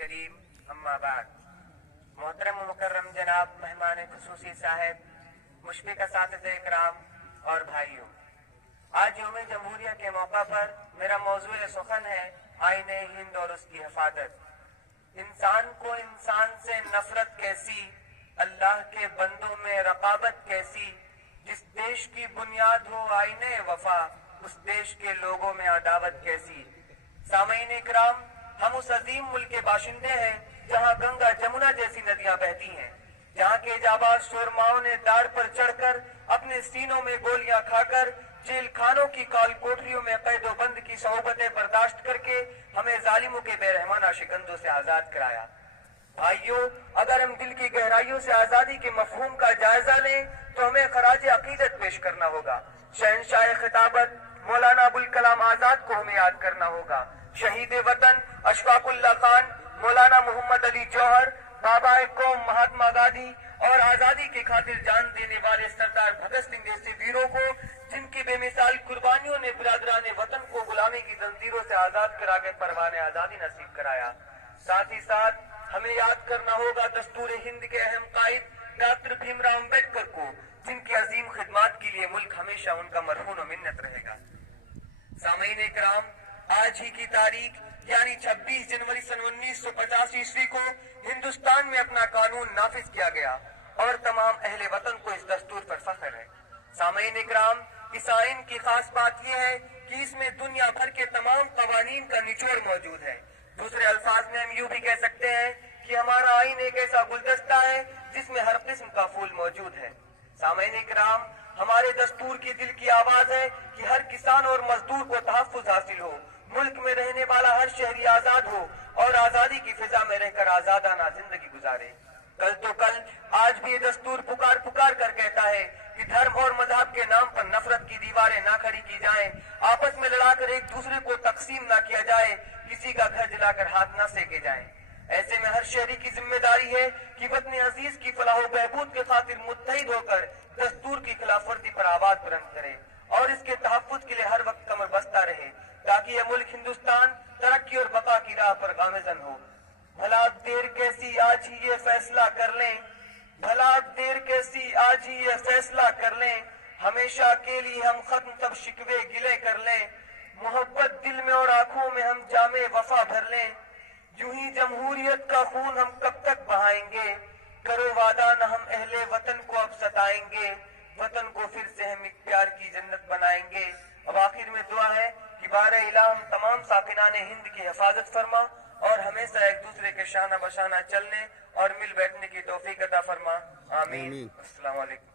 کریم اما بعد محترم و مکرم جناب مہمان خصوصی صاحب، مشفق اساتذہ اکرام اور بھائیوں، آج یوم جمہوریہ کے موقع پر میرا موضوع سخن ہے آئین ہند اور اس کی حفاظت۔ انسان کو انسان سے نفرت کیسی، اللہ کے بندوں میں رقابت کیسی، جس دیش کی بنیاد ہو آئین وفا، اس دیش کے لوگوں میں عداوت کیسی۔ سامعین اکرام، ہم اس عظیم ملک کے باشندے ہیں جہاں گنگا جمنا جیسی ندیاں بہتی ہیں، جہاں کے جانباز سورماؤں نے داڑ پر چڑھ کر اپنے سینوں میں گولیاں کھا کر جیل خانوں کی کال کوٹریوں میں قید و بند کی صعوبتیں برداشت کر کے ہمیں ظالموں کے بے رحمانہ شکنجوں سے آزاد کرایا۔ بھائیوں، اگر ہم دل کی گہرائیوں سے آزادی کے مفہوم کا جائزہ لیں تو ہمیں خراج عقیدت پیش کرنا ہوگا۔ شہنشاہ خطابت مولانا ابوالکلام آزاد کو ہمیں یاد کرنا ہوگا۔ شہید وطن اشفاق اللہ خان، مولانا محمد علی جوہر، بابا قوم مہاتما گاندھی اور آزادی کی خاطر جان دینے والے سردار بھگت سنگھ جیسے ویروں کو، جن کی بے مثال قربانیوں نے برادران وطن کو غلامی کی زنجیروں سے آزاد کرا کے پروان آزادی نصیب کرایا۔ ساتھ ہی ساتھ ہمیں یاد کرنا ہوگا دستور ہند کے اہم قائد ڈاکٹر بھیم راؤ امبیڈکر کو، جن کی عظیم خدمات کے لیے ملک ہمیشہ ان کا مرہون و منت رہے گا۔ سامعین اکرام، آج ہی کی تاریخ یعنی 26 جنوری سن 1950 عیسوی کو ہندوستان میں اپنا قانون نافذ کیا گیا اور تمام اہل وطن کو اس دستور پر فخر ہے۔ سامعین اکرام، اس آئین کی خاص بات یہ ہے کہ اس میں دنیا بھر کے تمام قوانین کا نچوڑ موجود ہے۔ دوسرے الفاظ میں ہم یوں بھی کہہ سکتے ہیں کہ ہمارا آئین ایک ایسا گلدستہ ہے جس میں ہر قسم کا پھول موجود ہے۔ سامعین اکرام، ہمارے دستور کی دل کی آواز ہے کہ ہر کسان اور مزدور کو تحفظ حاصل ہو، ملک میں رہنے والا ہر شہری آزاد ہو اور آزادی کی فضا میں رہ کر آزادانہ زندگی گزارے۔ کل تو کل، آج بھی یہ دستور پکار پکار کر کہتا ہے کہ دھرم اور مذہب کے نام پر نفرت کی دیواریں نہ کھڑی کی جائیں، آپس میں لڑا کر ایک دوسرے کو تقسیم نہ کیا جائے، کسی کا گھر جلا کر ہاتھ نہ سینکے جائیں۔ ایسے میں ہر شہری کی ذمہ داری ہے کہ وطن عزیز کی فلاح و بہبود کے خاطر متحد ہو کر دستور کی خلاف ورزی پر آواز بلند کرے اور اس کے تحفظ کے لیے ہر وقت کمر بستہ رہے، تاکہ یہ ملک ہندوستان ترقی اور بقا کی راہ پر گامزن ہو۔ بھلا دیر کیسی، آج ہی یہ فیصلہ کر لیں، بھلا دیر کیسی، آج ہی یہ فیصلہ کر لیں، ہمیشہ کے لیے ہم ختم سب شکوے گلے کر لیں، محبت دل میں اور آنکھوں میں ہم جام وفا بھر لیں، یوں ہی جمہوریت کا خون ہم کب تک بہائیں گے، کرو وعدہ نہ ہم اہل وطن کو اب ستائیں گے، وطن کو پھر سے ہم ایک پیار کی جنت بنائیں گے۔ اب آخر میں دعا ہے کہ بار الہ ہم تمام ساکنان ہند کی حفاظت فرما اور ہمیشہ ایک دوسرے کے شانہ بشانہ چلنے اور مل بیٹھنے کی توفیق عطا فرما۔ آمین۔ السلام علیکم۔